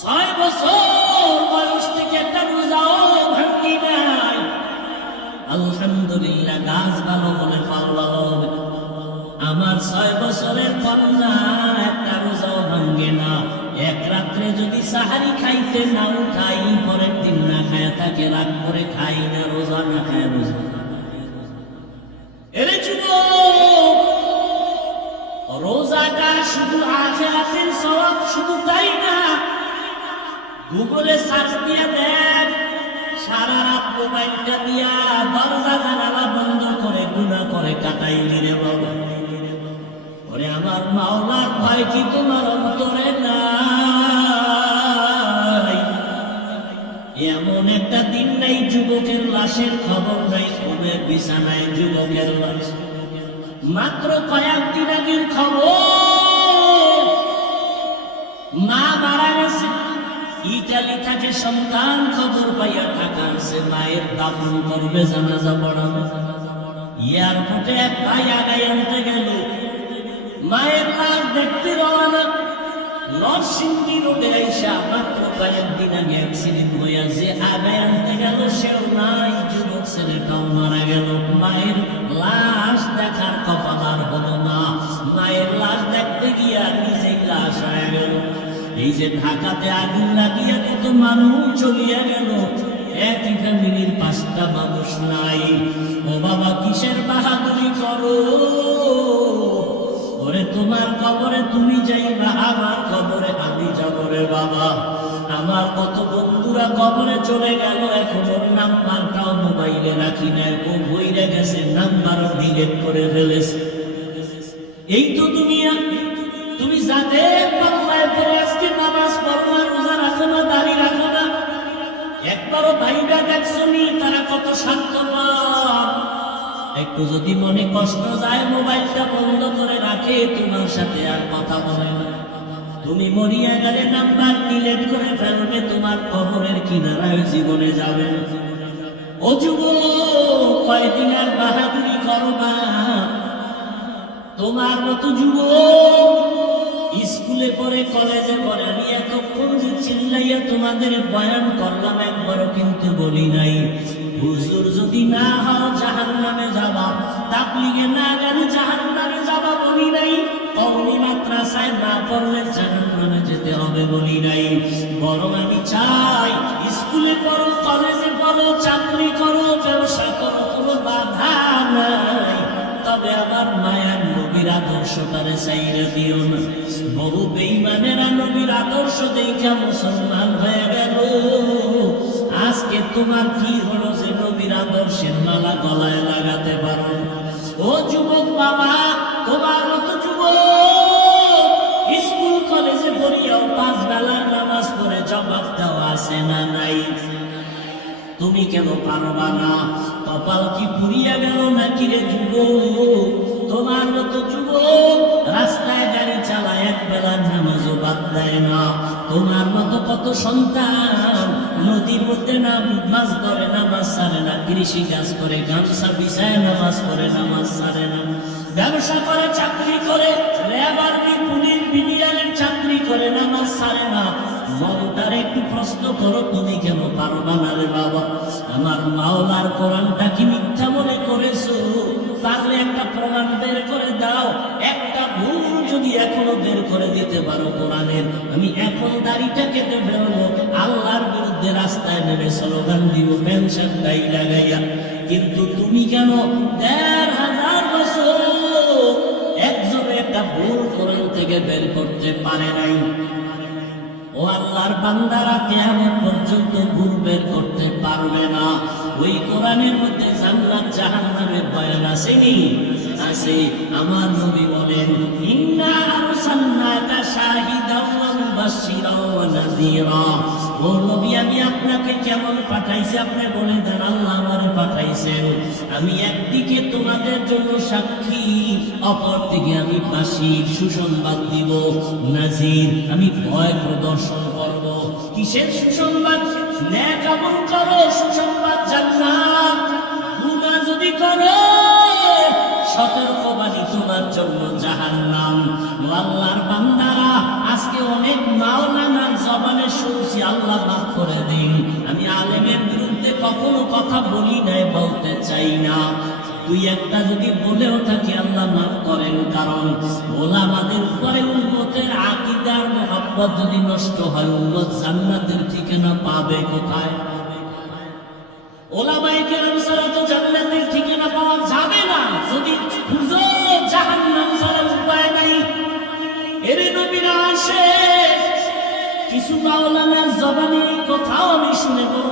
6 বছর বয়স থেকে একটা রোজাও ভাঙি নাই। আলহামদুলিল্লাহ, গাছ ভালো বলে ফল ভালো হবে। আমার 6 বছরের কন্যা একটা রোজাও ভাঙ্গে না। এক রাত্রে যদি সাহারি খাইতে না উঠাই, পরের দিন না খায় থাকে, রাত করে খাই না, রোজা না খায় রোজা। এরে যুবক, রোজাটা শুধু আখিরাতের সওয়াব শুধু তাই না, গুগলে সার্চ দিয়ে দেন, সারা রাত মোবাইলটা দিয়া দরজা জানালা বন্ধ করে গুনাহ করে কাটাইলি রে বাবা। ওরে আমার মাওলার ভয় কি তোমার অন্তরে নাই? এমন একটা দিন নাই যুবকের লাশের খবর নাই, ঘুমের বিছানায় যুবকের লাশ। মাত্র কয়েকদিন আগের খবর, মা মারা গেছে, ইটালি থেকে সন্তান খবর পাইয়া টাকা আনছে, মায়ের দাফন করবে, জানাজা পড়াবে। এয়ারপোর্টে এক ভাই আগাই আনতে গেল, মায়ের লাশ দেখতে রওনা। নরসিংদী রোডে আইসা মাত্র কয়েকদিন আগে অ্যাক্সিডেন্ট হইয়া যে আগাই আনতে গেল সেও নাই, যুবক ছেলেটাও মারা গেল। মায়ের লাশ দেখার কপাল আর হলো না। মায়ের লাশ দেখতে গিয়া নিজেই লাশ হয়ে গেল। এই যে ঢাকাতে আগুন লাগিয়া কত মানুষ চলিয়া গেল, একই ফ্যামিলির 5টা মানুষ নাই। ও বাবা, কিসের বাহাদুরি করো? ওরে তোমার কবরে তুমি যাইবা, আমার কবরে আমি যাবো রে বাবা। আমার কত বন্ধুরা কবরে চলে গেল, এখন ওর নাম্বারটাও মোবাইলে রাখি না, ও বইরে গেছে, নাম্বারও ডিলিট করে ফেলেছে। এই তো দুনিয়া। তুমি যাদের পাল্লায় পরে আজকে নামাজ পড়ো, রোজা রাখো না, দাড়ি রাখো না, একবার বড় ভাইরা দেখছনি তারা কত স্বার্থপর। একটু যদি মনে কষ্ট যায় মোবাইলটা বন্ধ করে রাখে, তোমার সাথে আর কথা বলে না। তুমি মরিয়া গেলে নাম্বার ডিলিট করে ফেলবে, তোমার কবরের কিনারায় জীবনে যাবে না। ও যুবক, কয়দিন আর বাহাদুরি করবা? তোমার মতো যুবক স্কুলে পড়ে, কলেজে পড়ে, আমি এতক্ষণ যে চিল্লাইয়া তোমাদের বয়ান করলাম একবারও কিন্তু বলি নাই হুজুর যদি না হও জাহান্নামে যাবা, তাবলীগে না গেলে জাহান্নামে যাবা বলি নাই, কওমি মাদ্রাসায় না পড়লে জাহান্নামে যেতে হবে বলি নাই। বরং আমি চাই স্কুলে পড়ো, কলেজে পড়ো, চাকরি করো, ব্যবসা করো, কোনো বাধা নাই, তবে আমার মায়ার নবীর আদর্শটারে চাইরে দিও না। বহু বেঈমানেরা নবীর আদর্শ দেখে মুসলমান হয়ে গেল। আজকে তোমার কি হলো যে নবীর আদর্শের মালা গলায় লাগাতে পারো? ও যুবক বাবা, তোমার মতো যুবক স্কুল কলেজে পড়িয়াও 5 বেলার নামাজ পড়ে জবাব দেওয়া আছে না নাই? তুমি কেন পারবা না? কপাল কি পুড়িয়া গেল নাকি রে যুবক? তোমার মতো যুবক রাস্তায় গাড়ি চালায়, এক বেলার নামাজও বাদ দেয় না। তোমার মতো কত সন্তান নদীর মধ্যে মাছ ধরে, নামাজ ছাড়ে না, কৃষি কাজ করে, গামছা বিছায় নামাজ পড়ে, নামাজ ছাড়ে না, ব্যবসা করে, চাকরি করে, লেবার পুলিশ বিডিআরের চাকরি করে, নামাজ ছাড়ে না। মনটার একটু প্রশ্ন করো, তুমি কেন পারবা না রে বাবা? আমার মাওলার কোরআনটা কি মিথ্যা মনে করেছো? তাহলে একটা প্রমাণ বের করে দাও। একটা ভুল যদি এখনো বের করে দিতে পারো কোরআনের, আমি এখন দাড়িটা কেটে ফেলবো, আল্লাহর বিরুদ্ধে রাস্তায় নেমে স্লোগান দিব পেনশন দায়ী লাগাইয়া। কিন্তু তুমি কেন ১,৫০০ বছর একজনে একটা ভুল কোরআন থেকে বের করতে পারে নাই? ও আল্লাহর বান্দারা, কিয়ামত পর্যন্ত ভুল বের করতে পারবে না। ওই কোরআনের মধ্যে জান্নাত জাহান্নামের বয়ান আসেনি? আছে। আমার নবী বলেন, ইন্না আরসালনাকা শাহিদান ওয়া মুবাশশিরান ওয়া নাযীরা। ও নবী, আমি আপনাকে কেমন পাঠাইছি আপনি বলে দেন। আল্লাহ আমারে পাঠাইছেন, আমি একদিকে তোমাদের জন্য সাক্ষী, অপরদিকে আমি বাশীর সুসংবাদ দিব, নাযীর আমি ভয় প্রদর্শন করব। কিসের সুসংবাদ? নেক আমল করো, সুসংবাদ জান্নাত। গুনাহ যদি করো, সতর্কবাণী তোমার জন্য জাহান্নাম। আল্লাহর বান্দারা, আজকে অনেক মাওলানার জবানে শুনছি, আল্লাহ মাফ করে দিন, আমি আলেমের বিরুদ্ধে কখনো কথা বলি নাই, বলতে চাই না। তুই একটা যদি বলেও থাকি, আল্লাহ মাফ করেন। কারণ ওলামাদের উপরে উম্মতের আকীদার মুহাব্বত যদি নষ্ট হয়, উম্মত জান্নাতের ঠিকানা পাবে কোথায়? ওলামায়ে কেরাম ছাড়া তো জান্নাতের ঠিকানা পাওয়া যাবে না। যদি খুঁজো জাহান্নাম ছাড়া উপায় নাই। এর নবীরা আসে, কিছু মাওলানার জবানে কোথাও আমি শুনে বড়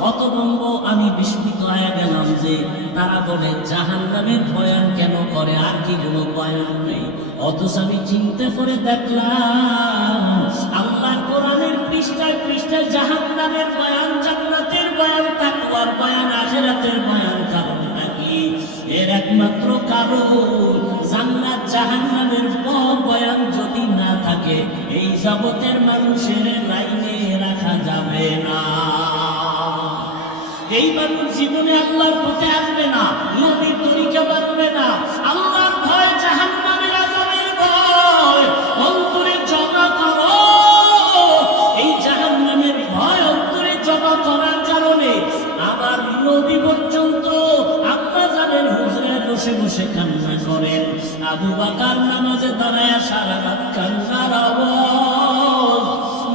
হতভম্ব, আমি বিস্মিত হয়ে গেলাম যে তারা বলে জাহান্নামের বয়ান কেন করে, আর কি কোনো বয়ান নেই। অথচ আমি চিন্তা করে দেখলাম আল্লাহর কোরআনের পৃষ্ঠায় পৃষ্ঠায় জাহান্নামের বয়ান, জান্নাতের বয়ান, তাকওয়ার বয়ান, আখিরাতের বয়ান। কারণটা কি? এর একমাত্র কারণ, জান্নাত জাহান্নামের বয়ান যদি না থাকে, এই জগতের মানুষের লাইনে রাখা যাবে না। এই মানুষ জীবনে আল্লাহর পথে আসবে না, নবীর তরিকা মানবে না। আল্লাহর ভয়, জাহান্নামের আযাবের ভয় অন্তরে জমা করো। এই জাহান্নামের ভয় অন্তরে জমা করার কারণে আমার নবী পর্যন্ত আপনারা জানেন হুজুরে বসে বসে কান্না করেন। আবু বকর নামাজে দাঁড়ায় সারা রাত কান্নার আওয়াজ।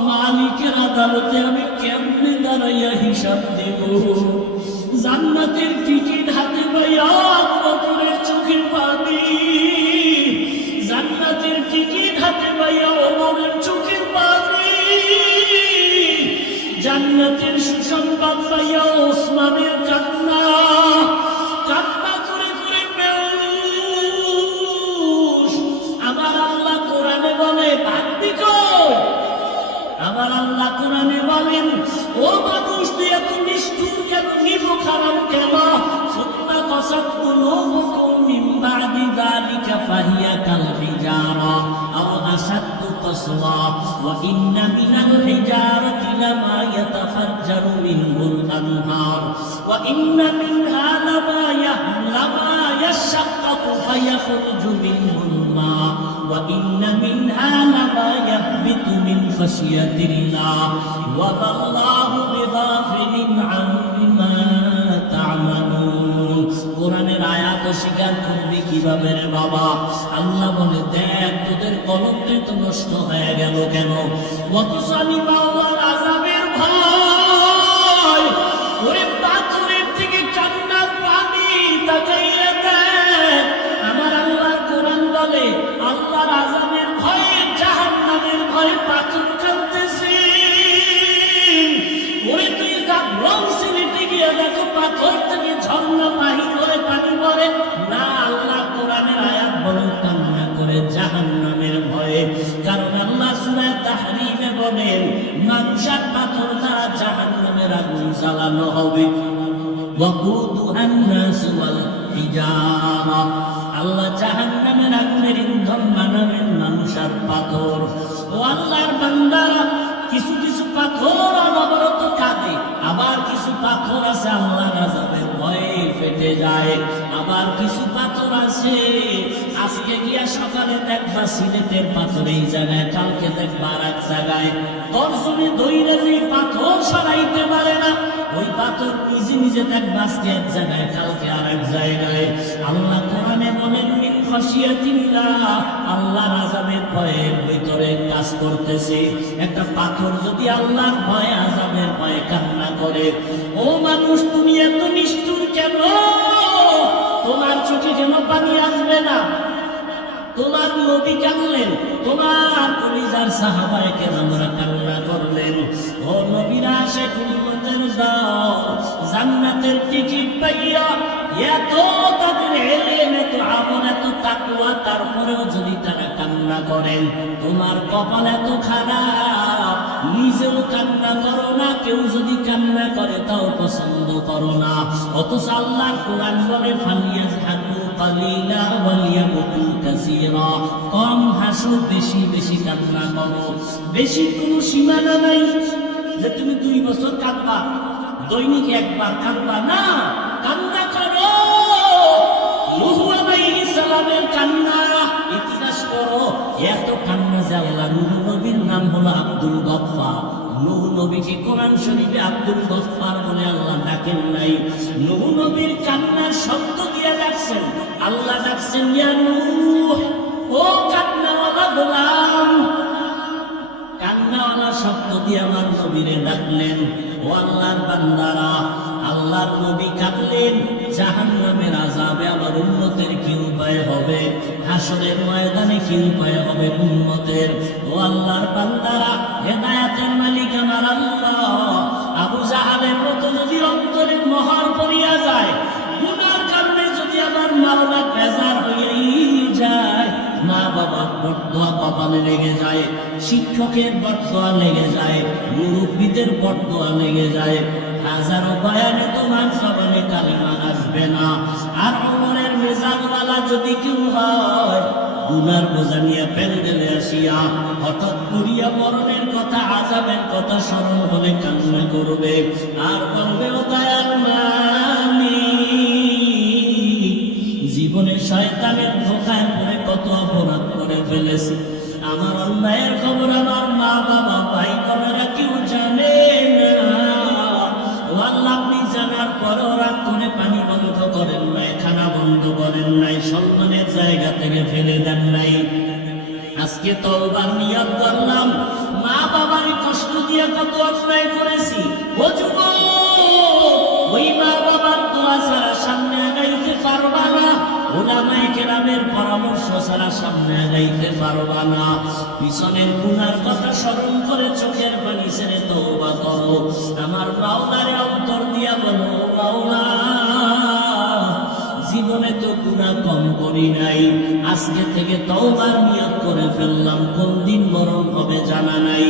মালিকের আদালতে আমি কেমনে দাঁড়াইয়া হিসাব দেব? জান্নাতের টিকিট হাতে পাইয়া আবু বকরের চোখের পানি, জান্নাতের টিকিট হাতে পাইয়া ওমরের চোখের পানি, জান্নাতের সুসংবাদ পাইয়া ওসমানের কান্না, কান্না করে করে বেহুশ। আমার আল্লাহ কোরআনে বলে, ভাববি কই? আমার আল্লাহ কোরআনে বলেন, ও মানুষ, তুই এত চোখ হারাম কেন? সুম্মা কাসাত কুলুবুকুম মিন বা'দি যালিকা ফাহিয়া কাল হিজারা আও আশাদ্দু কাসওয়া ওয়া ইন্না মিনাল হিজারাতি লামা ইয়াতাফাজ্জারু মিনহুল আনহার ওয়া ইন্না মিনহা লামা ইয়াশাক্কাকু ফায়াখরুজু মিনহুল মা ওয়া ইন্না মিনহা লামা ইয়াহবিতু মিন খাশিয়াতিল্লাহ ওয়া মাল্লাহু বিগাফিলিন আম্মা তা'মালুন। কোরআনের আয়াত স্বীকার করবি কিভাবে রে বাবা? আল্লাহ বলে, দেখ তোদের কলমটা তো নষ্ট হয়ে গেল কেন? অথচ আমি আল্লাহর আযাবের ভয়, ওরে পাথরের থেকে কান্নার পানি তাকাইয়া দেখ। আমার আল্লাহর কোরআন বলে, আল্লাহর আযাবের ভয়ে, জাহান্নামের ভয়ে পাথর কাঁদতেছে। ওরে তুই রং সিলেটে গিয়ে দেখো পাথর থেকে ঝর্ণা বাহির করে পানি পড়ে না। আল্লাহ কোরআনের আয়াত বলে কান্না করে জাহান্নামের ভয়ে। কারণ আল্লাহ সূরা তাহরীমে বলেন, মানুষের পাথর দ্বারা জাহান্নামের আগুন জ্বালানো হবে। ওয়াকুদুহান নাস ওয়াল হিজারা, আল্লাহ জাহান্নামের আগুনের ইন্ধন বানাবেন মানুষের পাথর। ও আল্লাহর বান্দারা, কিছু কিছু পাথর অনবরত কাঁদে, আবার কিছু পাথর আছে আল্লাহর আযাবের ভয়ে ফেটে যায়। আবার কিছু পাথর আছে আজকে গিয়া সকালে দেখবা সিলেটের পাথর এই জায়গায়, কালকে দেখবা আর এক জায়গায়। দর্শনে ধৈর্য যে পাথর সরাইতে পারে না, ওই পাথর নিজে নিজে দেখবা আজকে এক জায়গায়, কালকে আর এক জায়গায়। আল্লাহ কোরআনে বলেন, মিন খাশিয়াতিল্লাহ, আল্লাহর আযাবের ভয়ের ভিতরে কাজ করতেছে। একটা পাথর যদি আল্লাহর ভয়ে, আযাবের ভয়ে কান্না করে, ও মানুষ তুমি এত নিষ্ঠুর কেন? তোমার চোখে যেন পানি আসবে না। তোমার নবী কাঁদলেন, তোমার কলিজার সাহাবায়ে কেরামরা কান্না করলেন। ও নবীরা আশিক উম্মতের দল, জান্নাতের টিকিট পাইয়া এত তাদের ইলম, এত আমল, এত তাকওয়া, তারপরেও যদি তারা কান্না করেন, তোমার কপাল এত খারাপ, নিজেও কান্না করো না, কেউ যদি কান্না করে তাও পছন্দ করো না। অথচ আল্লাহর কোরআন বলে, ফালিয়াযহাকু কালিলা ওয়ালিয়াবকু কাসীরা, কম হাসো, বেশি বেশি কান্না করো। বেশি কোনো সীমানা নাই যে তুমি 2 বছর কাঁদবা, দৈনিক একবার কাঁদবা না, কান্না করো। নূহ আলাইহিস সালামের কান্না ইতিহাস করো, এত কান্না যে আল্লাহ নূহ নবীর নাম হলো আব্দুল গফফার। নূহ নবীকে কোরআন শরীফে আব্দুল গফফার বলে আল্লাহ ডাকেন নাই, নূহ নবীর কান্নার শব্দ দিয়ে ডাকছেন। আল্লাহ ডাকছেন, ইয়া নূহ, ও কান্নাওয়ালা গোলাম। কান্নাওয়ালা শব্দ দিয়ে আমার নবীরে ডাকলেন। ও আল্লাহর বান্দারা, আল্লাহর নবী কাঁদলেন, জাহান্নামের আযাবে আবার উম্মতের কি উপায় হবে? হাসরের ময়দানে কি উপায় হবে উম্মতের? ও আল্লাহর বান্দারা, হেদায়েতের মালিক আমার আল্লাহ। আবু জাহালের মতো যদি অন্তরের মোহর পড়িয়া যায়, গুনার কারণে যদি আমার মাওলা বেজার হইয়াই যায়, মা বাবার বদদোয়া কপালে লেগে যায়, শিক্ষকের বদদোয়া লেগে যায়, মুরব্বীদের বদদোয়া লেগে যায়, হাজারো বয়ানে তোমার জবানে কালেমা আসবে না। আর ওমরের মেজাজওয়ালা যদি কেউ হয়, গুনার বোঝা নিয়ে প্যান্ডেলে আসিয়া হঠাৎ করিয়া মরণের কথা, আযাবের কথা স্মরণ হলে কান্না করবে আর বলবে, ও দয়াল মালিক, জীবনে শয়তানের ধোঁকায় পড়ে কত অপরাধ করে ফেলেছি। আমার অন্যায়ের খবর আমার মা বাবা ভাই বোনেরা কেউ জানে না। ও আল্লাহ, আপনি জানার পরও রাগ করে পানি বন্ধ করেন নাই, খানা বন্ধ করেন নাই, সম্মানের জায়গা থেকে ফেলে দেন নাই। আজকে তওবার নিয়ত করলাম, মা বাবার কষ্ট দিয়ে কত অন্যায় করেছি। ও যুবক, ওই মা বাবার দোয়া ছাড়া সামনে আগাইতে পারবা না, উলামায়ে কেরামের পরামর্শ ছাড়া সামনে আগাইতে পারবা না। পিছনের গুনার কথা স্মরণ করে চোখের পানি ছেড়ে তওবা করো। আমার মাওলারে অন্তর দিয়া বলো, মাওলা, জীবনে তো গুনাহ কম করি নাই, আজকে থেকে তওবার নিয়ত করে ফেললাম, কোন দিন মরণ হবে জানা নাই,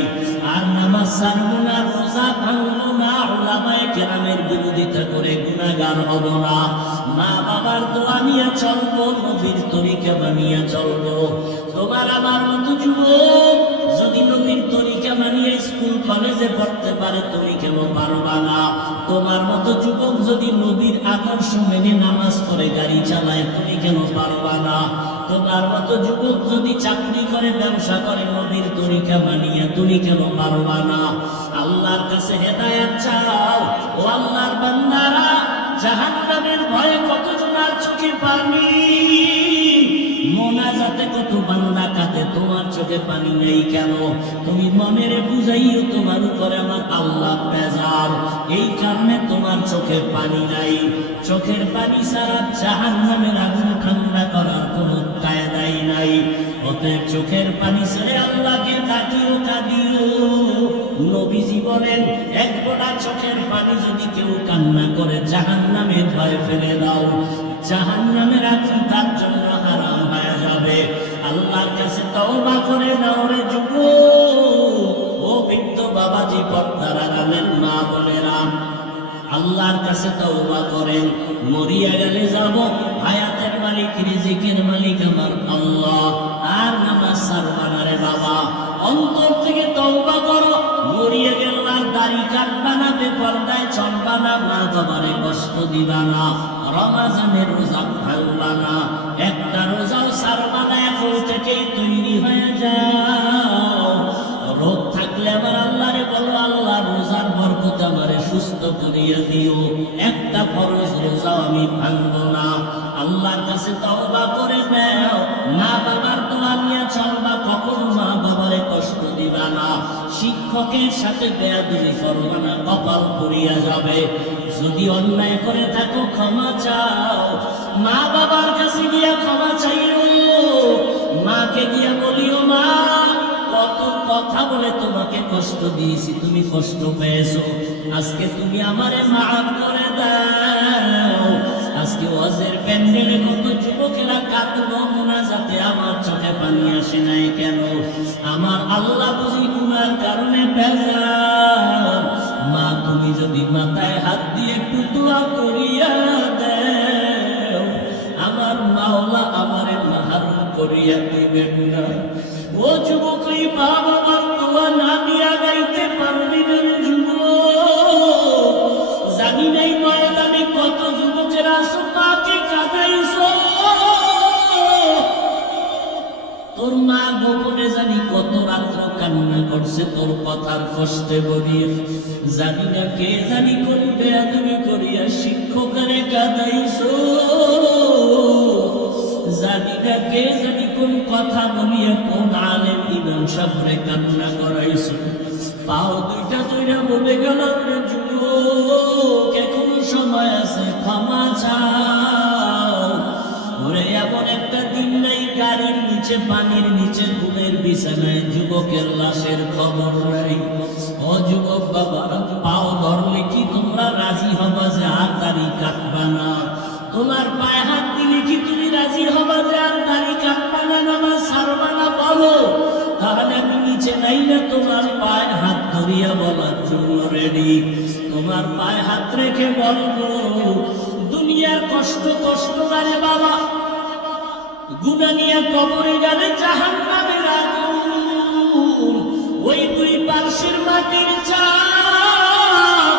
আর নামাজ ছাড়বো না, মাদ্রাসা ভাঙবো না, উলামায়ে কেরামের বিরোধিতা করে গুনাহগার হব না, মা বাবার দোয়া নিয়ে চলবো, নবীর তরিকা মানিয়ে চলবো। তোমার আমার মতো যুবক যদি নবীর তরিকা মানিয়ে স্কুল কলেজে পড়তে পারে, তুমি কেন পারবা না? তোমার মতো যুবক যদি নবীর আদর্শ মেনে নামাজ পড়ে গাড়ি চালায়, তুমি কেন পারবা না? তোমার মতো যুবক যদি চাকরি করে, ব্যবসা করে, নবীর তরিকা মানিয়ে, তুমি কেন পারবা না? আল্লাহর কাছে হেদায়েত চাও ও আল্লাহর বান্দারা। জাহান্নামের ভয়ে কতজনের চোখে পানি, মোনাজাতে কত বান্দা কাঁদে, তোমার চোখে পানি নেই কেন? তুমি মনের বুঝাইও তোমার উপরে আমার আল্লাহ বেজার, এই কারণে তোমার চোখে পানি নাই। চোখের পানি ছাড়া জাহান্নামের আগুন ঠান্ডা করার কোনো কায়দাই নাই। অতএব চোখের পানি ছেড়ে আল্লাহকে ডাকিও, কাঁদিও। নবীজি বলেন, এক ফোঁটা চোখের পানি যদি কেউ কান্না করে, জাহান্নামের ভয় ফেলে দাও, জাহান্নামের আগুন তার জন্য হারাম হয়ে যাবে। আল্লাহর কাছে তওবা করে নাও রে যুবক, ও বৃদ্ধ বাবাজি, পর্দার আড়ালের মা বোনেরা, আল্লাহর কাছে তওবা করেন। মরিয়া গেলে যাব, হায়াতের মালিক, রিজিকের মালিক আমার আল্লাহ, আর নামাজ ছাড়বা না রে বাবা। অন্তর থেকে তওবা করো, মরিয়া গেল আর দাড়ি কাটবা না, বেপরদায় চলবা না, মা বাবারে কষ্ট দিবা না, রমজানের রোজা ভাঙবা না, একটা রোজাও ছাড়বা না। এখন থেকেই তৈরি হয়ে যাও। রোগ থাকলে আমার আল্লাহরে বলো, আল্লাহ রোজার বরকত আমারে সুস্থ করিয়া দিও, একটা ফরজ রোজাও আমি ভাঙবো না। আল্লাহর কাছে তওবা করে নাও, মা বাবার দোয়া নিয়ে চলবা, কখনো মা বাবারে কষ্ট দিবা না, শিক্ষকের সাথে বেয়াদবি করবা না, কপাল পুড়িয়া যাবে। যদি অন্যায় করে থাকো ক্ষমা চাও, মা বাবার কাছে গিয়া ক্ষমা চাইও, মাকে গিয়া বলিও, মা কত কথা বলে তোমাকে কষ্ট দিয়েছি, তুমি কষ্ট পেয়েছো, আজকে তুমি আমারে মাফ করে দাও। আজকে ওয়াজের প্যান্ডেলে কত যুবকেরা কাঁদলো, মোনাজাতে আমার চোখে পানি আসে নাই কেন? আমার আল্লাহ বুঝি গুনার কারণে বেজার। মা তুমি যদি মাথায় হাত দিয়ে একটু দোয়া করিয়া দেও, আমার মাওলা আমারে মাহরুম করিয়া দিবেন না। ও যুবক, ওই মা বাবার দোয়া না দিয়া গাইতে পারবি না রে যুবক। জানি নাই ময়দানে কত যুবকেরা আছো, মাকে কাঁদাইছো, তোর মা গোপনে জানি কত রাত্র কান্না করছে তোর কথার কষ্টে বলিয়ে। জানি না কে জানি কোন বেয়াদবি করিয়া শিক্ষকেরে কাঁদাইছো, জানি না কে জানি কোন কথা বলিয়া কোন আলেম ইমাম সাহেবরে কান্না করাইছো। পাও দুইটা দুইটা বলে গেল রে যুবক, এখনো সময় আছে, ক্ষমা চাও। ওরে এমন একটা দিন নাই গাড়ির নিচে, পানির নিচে, ঘুমের বিছানায় যুবকের লাশের খবর নাই। ও যুবক বাবা, পাও ধরলে কি তোমরা রাজি হবা যে আর দাড়ি কাটবা না? তোমার পায়ে হাত দিলে কি তুমি রাজি হবা যে আর দাড়ি কাটবা না, নামাজ ছাড়বা না? বলো, তাহলে আমি নিচে নাই না তোমার পায়ে হাত ধরিয়া বলার জন্য রেডি। তোমার পায়ে হাত রেখে বলবো, দুনিয়ার কষ্ট কষ্ট না বাবা, গুনাহ নিয়ে কবরে গেলে জাহান্নামের আগুন, ওই দুই পার্শ্বের মাটির চাপ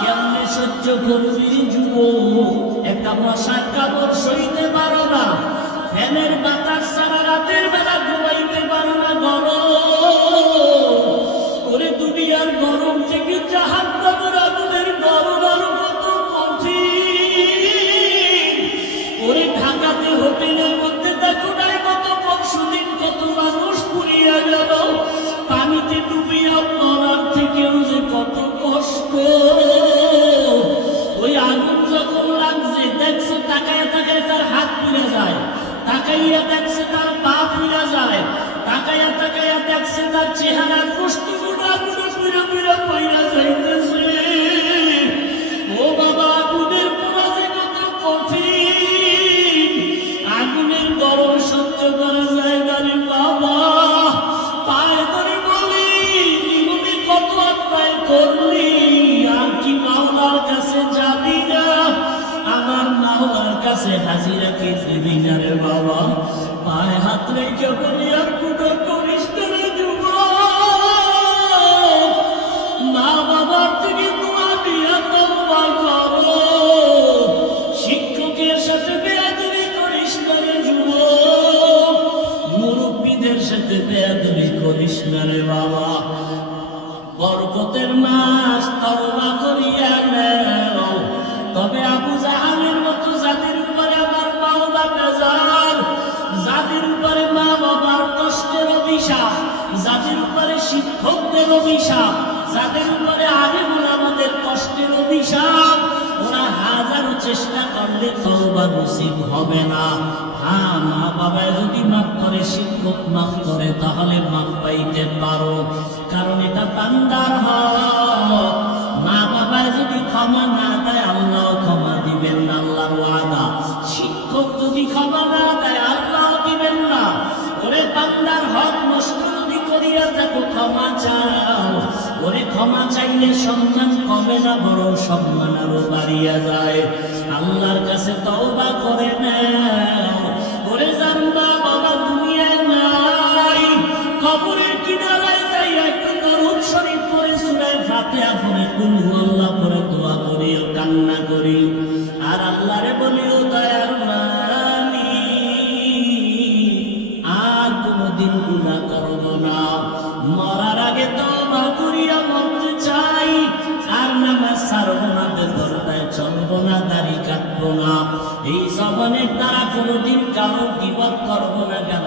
কেমনে সহ্য করবি যুবক? একটা মশার কামড় সইতে পারো না, ফ্যানের বাতাস সারা রাতের বেলা ঘুমাইতে পারো না, গরম। ওরে দুনিয়ার গরম থেকে জাহান্নামের আগুনের গরম আরো কত কঠিন। ওরে ঢাকাতে হোটেলের মধ্যে দেখো নাই কত পরশুদিন কত মানুষ পুড়িয়া গেল, পানিতে ডুবিয়া মরার থেকেও যে কত কষ্ট। ওই আগুন যখন লাগছে, দেখছে তাকায় তাকায় তার হাত পুড়ে যায়, তাকাইয়া দেখছে তার পা পুড়ে যায়, তাকাইয়া তাকাইয়া দেখছে তার চেহারা কষ্টগুলো আগুনে পুড়ে পুড়ে পইরা যাইতেছে। ও বাবা, আগুনের পোড়া যে কত কঠিন, আগুনের গরম সহ্য করা যায় না রে বাবা। পায়ে ধরে বলি, জীবনে কত অন্যায় করলি, কাছে হাজিরা কে দিবি না রে বাবা, পায়ে হাত রেখে বলি আর কুটো করিস না রে যুবক, মা বাবার থেকে দোয়া দিয়া তওবা করো, শিক্ষকের সাথে বেয়াদবি করিস না রে যুবক, মুরব্বীদের সাথে বেয়াদবি করিস না রে বাবা। বরকতের মাস, তওবা করিয়া নাও। তবে আবু জাহালের মতো যাদের উপরে আমার মাওলা নাজার, যাদের উপরে মা বাবার কষ্টের অভিশাপ, যাদের উপরে শিক্ষকদের অভিশাপ, যাদের উপরে আলেম ওলামাদের কষ্টের অভিশাপ, ওরা হাজারো চেষ্টা করলে তওবা নসিব হবে না। হ্যাঁ, মা বাবা যদি মাফ করে, শিক্ষক মাফ করে, তাহলে মাফ পাইতে পারো, কারণ এটা বান্দার হক। মা বাবা যদি ক্ষমা না দেয়, আল্লাহ ক্ষমা দিবেন না, আল্লাহর ওয়াদা। শিক্ষক যদি ক্ষমা না দেয়, আল্লাহ দিবেন না। ওরে বান্দার হক নষ্ট যদি করিয়া দেখো, ক্ষমা চাও। ওরে ক্ষমা চাইলে সম্মান কমে না, বড় সম্মান আরো বাড়িয়া যায়। আল্লাহর কাছে তওবা করে নাও। ওরে জানবা বাবা দুনিয়ায় নাই, কবরের কিনারায় যাই একটু দরুদ শরীফ পড়ে সূরা ফাতিহা পড়ে কুল হুয়াল্লাহ পড়ে দোয়া করি, কান্না করি, আর আল্লাহরে বলিও দয়ার মালিক আর কোনদিন গুনাহ করব না, মরার আগে তওবা করিয়া মরতে চাই, আর নামাজ ছাড়ব না, বেপরদায় চলব না, দাড়ি কাটব না, এই জবানের দ্বারা কোনদিন কারো গীবত করব না।